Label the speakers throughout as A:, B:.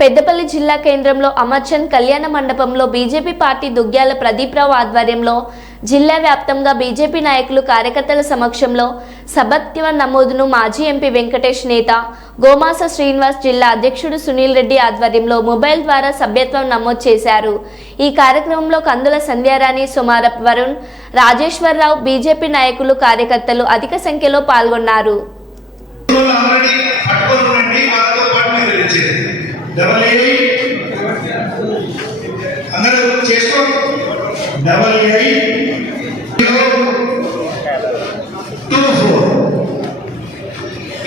A: పెద్దపల్లి జిల్లా కేంద్రంలో అమర్చంద్ కళ్యాణ మండపంలో బీజేపీ పార్టీ దుగ్గ్యాల ప్రదీప్రావు ఆధ్వర్యంలో జిల్లా వ్యాప్తంగా బీజేపీ నాయకులు కార్యకర్తల సమక్షంలో సభత్వ నమోదును మాజీ ఎంపీ వెంకటేష్ నేత గోమాస శ్రీనివాస్ జిల్లా అధ్యక్షుడు సునీల్ రెడ్డి ఆధ్వర్యంలో మొబైల్ ద్వారా సభ్యత్వం నమోదు చేశారు. ఈ కార్యక్రమంలో కందుల సంధ్యారాణి సుమార వరుణ్ రాజేశ్వరరావు బీజేపీ నాయకులు కార్యకర్తలు అధిక సంఖ్యలో పాల్గొన్నారు.
B: Double eight. అందరూ చేసుకో. Double eight. Two four.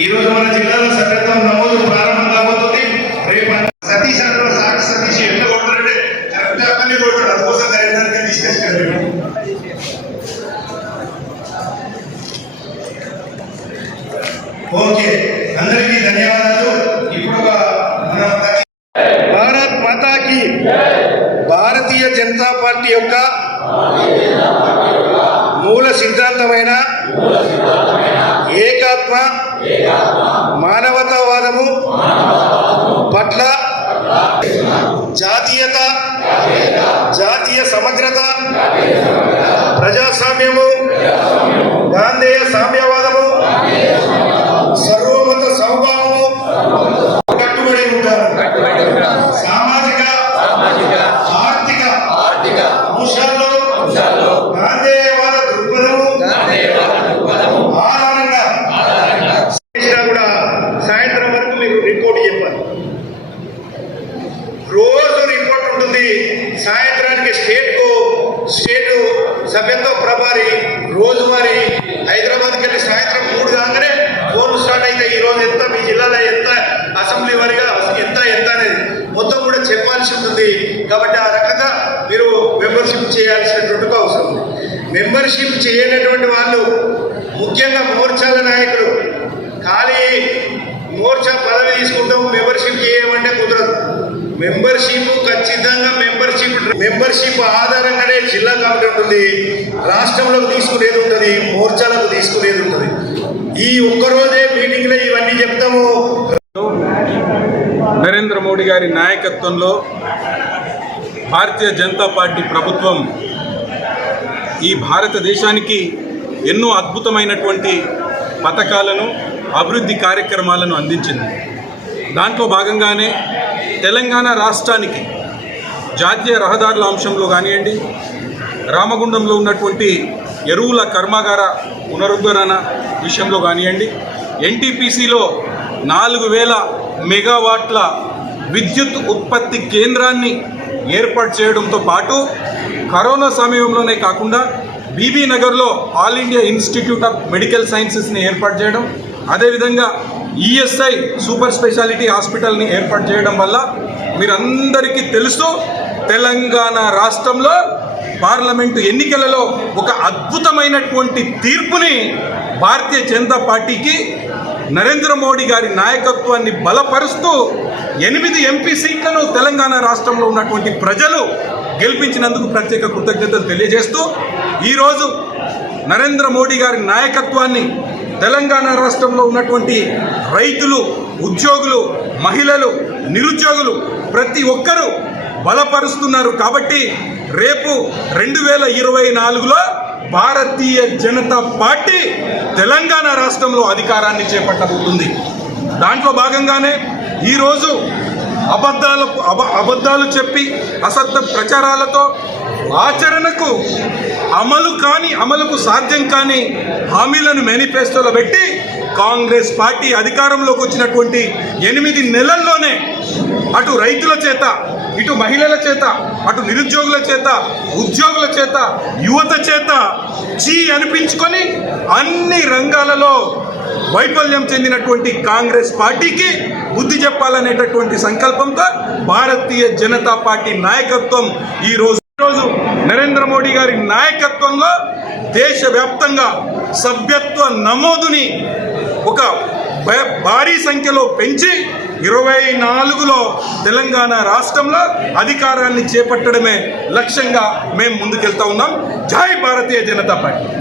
B: ఈరోజు మన జిల్లాలో సభ్యత్వం నమోదు ప్రారంభం కాబోతుంది. రేపు సతీష్ అంటారు సాక్షి సతీష్ ఎట్లా కొడతారంటే కరెక్ట్ అక్కడనే కొడతాడు అందుకోసం దానికి తీసుకొచ్చారు ఓకే. అందరికీ ధన్యవాదాలు. ఇప్పుడు మనం భారత్ మాతాకి భారతీయ జనతా పార్టీ యొక్క మూల సిద్ధాంతమైన ఏకాత్మ మానవతావాదము పట్ల జాతీయత జాతీయ సమగ్రత ప్రజాస్వామ్యము సభ్యత్వ ప్రభారి రోజువారీ హైదరాబాద్కి వెళ్ళి సాయంత్రం మూడు కాగానే ఫోన్ స్టార్ట్ అయితే ఈ రోజు ఎంత మీ జిల్లాలో ఎంత అసెంబ్లీ వారిగా ఎంత ఎంత అనేది మొత్తం కూడా చెప్పాల్సి ఉంటుంది. కాబట్టి ఆ రకంగా మీరు మెంబర్షిప్ చేయాల్సినటువంటి అవసరం ఉంది. మెంబర్షిప్ చేయనటువంటి వాళ్ళు ముఖ్యంగా మోర్చాల నాయకులు ఖాళీ మోర్చా పదవి తీసుకుంటాం మెంబర్షిప్ చేయమంటే కుదరదు. మెంబర్షిప్ ఖచ్చితంగా మెంబర్షిప్ ఆధారంగానే జిల్లా కమిటీ ఉంటుంది. రాష్ట్రంలోకి తీసుకునేది ఉంటుంది. మోర్చాలకు తీసుకునేది ఉంటుంది. ఈ ఒక్కరోజే మీటింగ్లో ఇవన్నీ చెప్తాము.
C: నరేంద్ర మోడీ గారి నాయకత్వంలో భారతీయ జనతా పార్టీ ప్రభుత్వం ఈ భారతదేశానికి ఎన్నో అద్భుతమైనటువంటి పథకాలను అభివృద్ధి కార్యక్రమాలను అందించింది. దాంట్లో భాగంగానే తెలంగాణ రాష్ట్రానికి జాతీయ రహదారుల అంశంలో కానివ్వండి రామగుండంలో ఉన్నటువంటి ఎరువుల కర్మాగార పునరుద్ధరణ విషయంలో కానివ్వండి ఎన్టీపీసీలో నాలుగు వేల మెగావాట్ల విద్యుత్ ఉత్పత్తి కేంద్రాన్ని ఏర్పాటు చేయడంతో పాటు కరోనా సమయంలోనే కాకుండా బీబీ నగర్లో All India Institute of Medical సైన్సెస్ని ఏర్పాటు చేయడం అదేవిధంగా ఈఎస్ఐ సూపర్ స్పెషాలిటీ హాస్పిటల్ని ఏర్పాటు చేయడం వల్ల మీరందరికీ తెలుసు తెలంగాణ రాష్ట్రంలో పార్లమెంటు ఎన్నికలలో ఒక అద్భుతమైనటువంటి తీర్పుని భారతీయ జనతా పార్టీకి నరేంద్ర మోడీ గారి నాయకత్వాన్ని బలపరుస్తూ ఎనిమిది ఎంపీ సీట్లను తెలంగాణ రాష్ట్రంలో ఉన్నటువంటి ప్రజలు గెలిపించినందుకు ప్రత్యేక కృతజ్ఞతలు తెలియజేస్తూ ఈరోజు నరేంద్ర మోడీ గారి నాయకత్వాన్ని తెలంగాణ రాష్ట్రంలో ఉన్నటువంటి రైతులు ఉద్యోగులు మహిళలు నిరుద్యోగులు ప్రతి ఒక్కరూ బలపరుస్తున్నారు కాబట్టి రేపు రెండు వేల ఇరవై నాలుగులో భారతీయ జనతా పార్టీ తెలంగాణ రాష్ట్రంలో అధికారాన్ని చేపట్టబోతుంది. దాంట్లో భాగంగానే ఈరోజు అబద్ధాలు అబ అబద్ధాలు చెప్పి అసత్య ప్రచారాలతో ఆచరణకు అమలు కాని అమలుకు సాధ్యం కాని హామీలను మేనిఫెస్టోలో పెట్టి కాంగ్రెస్ పార్టీ అధికారంలోకి వచ్చినటువంటి ఎనిమిది నెలల్లోనే అటు రైతుల చేత ఇటు మహిళల చేత అటు నిరుద్యోగుల చేత ఉద్యోగుల చేత యువత చేత చీ అనిపించుకొని అన్ని రంగాలలో వైఫల్యం చెందినటువంటి కాంగ్రెస్ పార్టీకి బుద్ధి చెప్పాలనేటటువంటి సంకల్పంతో భారతీయ జనతా పార్టీ నాయకత్వం ఈ రోజు ఈరోజు నరేంద్ర మోడీ గారి నాయకత్వంలో దేశవ్యాప్తంగా సభ్యత్వ నమోదుని ఒక భారీ సంఖ్యలో పెంచి ఇరవై నాలుగులో తెలంగాణ రాష్ట్రంలో అధికారాన్ని చేపట్టడమే లక్ష్యంగా మేము ముందుకెళ్తా ఉన్నాం. జై భారతీయ జనతా పార్టీ.